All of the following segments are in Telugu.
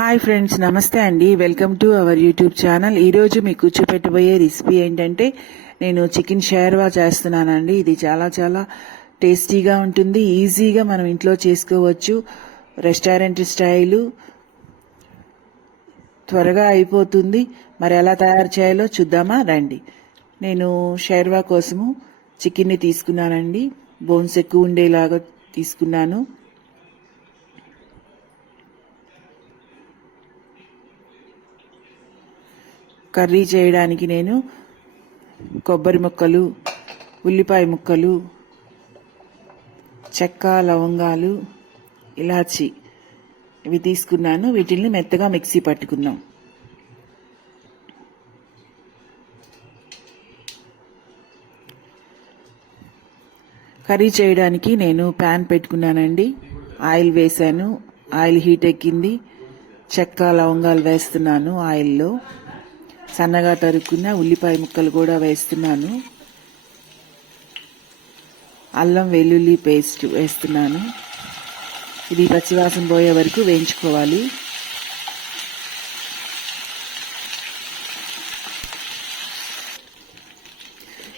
హాయ్ ఫ్రెండ్స్ నమస్తే అండి. Welcome to our YouTube channel ఈరోజు మీకు చూపెట్టబోయే రెసిపీ ఏంటంటే నేను చికెన్ షేర్వా చేస్తున్నానండి. ఇది చాలా చాలా టేస్టీగా ఉంటుంది. ఈజీగా మనం ఇంట్లో చేసుకోవచ్చు. రెస్టారెంట్ స్టైలు త్వరగా అయిపోతుంది. మరి ఎలా తయారు చేయాలో చూద్దామా? రండి. నేను షేర్వా కోసము చికెన్ని తీసుకున్నానండి. బోన్స్ ఎక్కువ ఉండేలాగా తీసుకున్నాను. కర్రీ చేయడానికి నేను కొబ్బరి ముక్కలు ఉల్లిపాయ ముక్కలు చెక్క లవంగాలు ఇలాచి ఇవి తీసుకున్నాను. వీటిని మెత్తగా మిక్సీ పట్టుకుందాం. కర్రీ చేయడానికి నేను ప్యాన్ పెట్టుకున్నానండి. ఆయిల్ వేశాను. ఆయిల్ హీట్ ఎక్కింది. చెక్క లవంగాలు వేస్తున్నాను ఆయిల్లో. సన్నగా తరుక్కున్న ఉల్లిపాయ ముక్కలు కూడా వేస్తున్నాను. అల్లం వెల్లుల్లి పేస్ట్ వేస్తున్నాను. ఇది పచ్చివాసన పోయే వరకు వేయించుకోవాలి.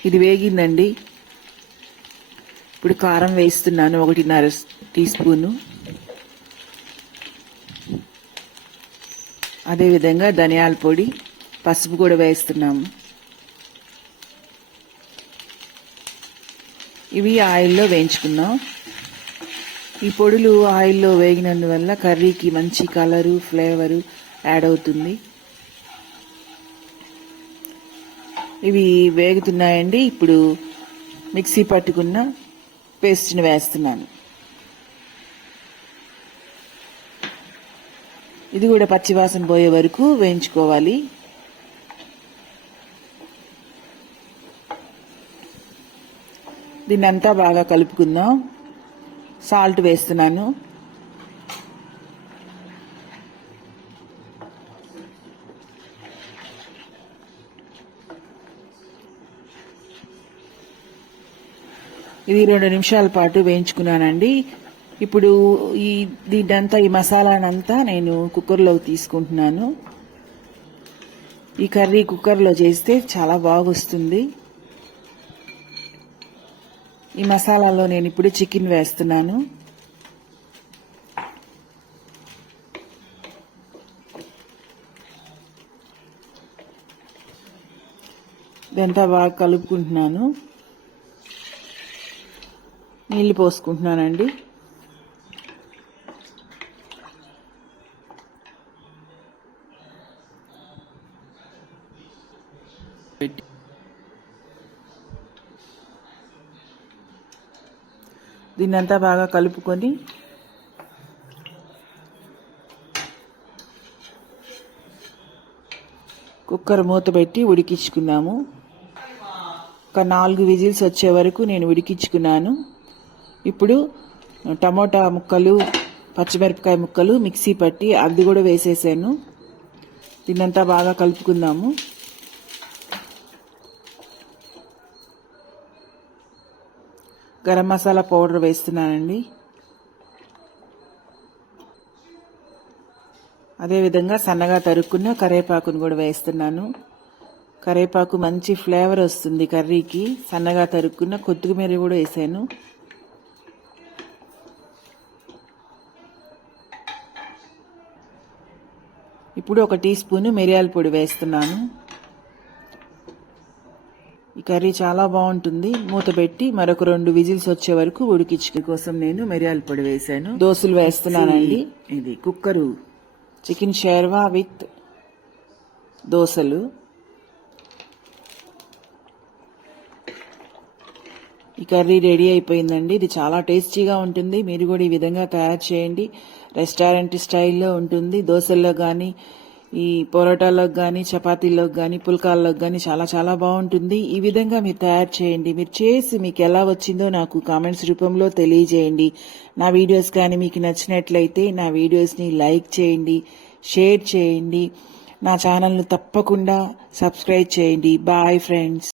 ఇది వేగిందండి. ఇప్పుడు కారం వేస్తున్నాను ఒకటిన్నర టీ స్పూను. అదేవిధంగా ధనియాల పొడి. పసుపు కూడా వేస్తున్నాము ఇవి ఆయిల్లో వేయించుకున్నాం ఈ పొడులు ఆయిల్లో వేగినందువల్ల కర్రీకి మంచి కలరు ఫ్లేవరు యాడ్ అవుతుంది. ఇవి వేగుతున్నాయండి. ఇప్పుడు మిక్సీ పట్టుకున్న పేస్ట్ని వేస్తున్నాను. ఇది కూడా పచ్చివాసన పోయే వరకు వేయించుకోవాలి. దీన్ని అంతా బాగా కలుపుకుందాం. సాల్ట్ వేస్తున్నాను. ఇది రెండు నిమిషాల పాటు వేయించుకున్నానండి. ఇప్పుడు ఈ దీన్నంతా ఈ మసాలానంతా నేను కుక్కర్లో తీసుకుంటున్నాను. ఈ కర్రీ కుక్కర్లో చేస్తే చాలా బాగొస్తుంది. ఈ మసాలాలో నేను ఇప్పుడు చికెన్ వేస్తున్నాను. ఇదంతా బాగా కలుపుకుంటున్నాను. నీళ్ళు పోసుకుంటున్నానండి. దీన్నంతా బాగా కలుపుకొని కుక్కర్ మూత పెట్టి ఉడికించుకున్నాము. ఒక నాలుగు విజిల్స్ వచ్చే వరకు నేను ఉడికించుకున్నాను. ఇప్పుడు టమోటా ముక్కలు పచ్చిమిరపకాయ ముక్కలు మిక్సీ పట్టి అది కూడా వేసేసాను. దీన్నంతా బాగా కలుపుకుందాము. గరం మసాలా పౌడర్ వేస్తున్నానండి. అదేవిధంగా సన్నగా తరుక్కున్న కరేపాకును కూడా వేస్తున్నాను. కరేపాకు మంచి ఫ్లేవర్ వస్తుంది కర్రీకి. సన్నగా తరుక్కున్న కొత్తిమీర కూడా వేసాను. ఇప్పుడు ఒక టీ స్పూన్ మిరియాల పొడి వేస్తున్నాను. ఈ కర్రీ చాలా బాగుంటుంది. మూత పెట్టి మరొక రెండు విజిల్స్ వచ్చే వరకు ఉడికించు కోసం నేను మిరియాల పొడి వేసాను దోశలు వేస్తున్నానండి. ఇది కుక్కరు చికెన్ షేర్వా విత్ దోశలు. ఈ కర్రీ రెడీ అయిపోయిందండి. ఇది చాలా టేస్టీగా ఉంటుంది. మీరు కూడా ఈ విధంగా తయారు చేయండి. రెస్టారెంట్ స్టైల్లో ఉంటుంది. దోశల్లో కానీ ఈ పొరోటాలోకి కానీ చపాతీలోకి కానీ పుల్కాల్లోకి కానీ చాలా చాలా బాగుంటుంది. ఈ విధంగా మీరు తయారు చేయండి. మీరు చేసి మీకు ఎలా వచ్చిందో నాకు కామెంట్స్ రూపంలో తెలియజేయండి. నా వీడియోస్ కానీ మీకు నచ్చినట్లయితే నా వీడియోస్ని లైక్ చేయండి షేర్ చేయండి. నా ఛానల్ను తప్పకుండా సబ్స్క్రైబ్ చేయండి. Bye friends.